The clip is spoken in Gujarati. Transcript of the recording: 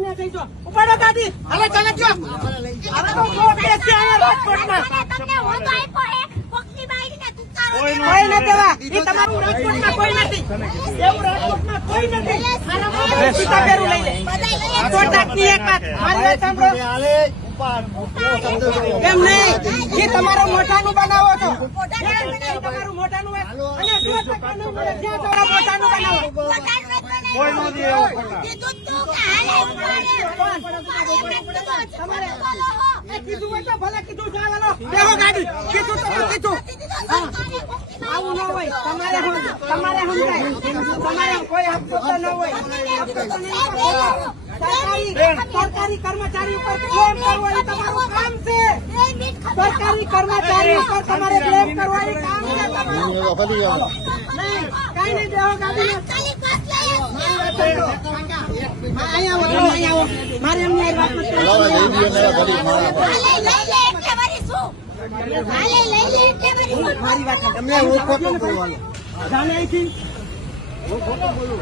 લઈને જઈજો. ઉપાડો ગાડી. હવે ચાલે જો. હવે તો જો કે છે અહીંયા રાજકોટમાં. તમને હું તો આપ્યો હે કોકની બાઈને તુકારો. કોઈ ન દેવા. ઈ તમારું રાજકોટમાં કોઈ નથી. એવું રાજકોટમાં કોઈ નથી. મારા સીતા પેરું લઈ લે. કોટાકની એક વાત. મારી વાત સાંભળો. કેમ નહીં? ઈ તમારો મોઢાનું બનાવો છો. તમારું મોઢાનું અને 2% નું મળે જ્યાં તમારા મોઢાનું બનાવો. કોઈ નો દે એવું કીધું તું કે હાલે તમારે કીધું હોય તો ભલે કીધું જાવલો. બેહો ગાડી. કીધું તમે કીધું. આવું ન હોય. તમારે સમજાય. તમારે કોઈ હક ન હોય. સરકારી કર્મચારી ઉપર ક્લેમ કરવો એ તમારું કામ છે. સરકારી કર્મચારી ઉપર તમારે ક્લેમ કરવો એ કામ છે તમારું. નહીં કઈ નહીં. બેહો ગાડી. મારે એમની વાત મારી વાત તમને હું ખોટું બોલવાનું જાણે અહીંથી હું ખોટું બોલું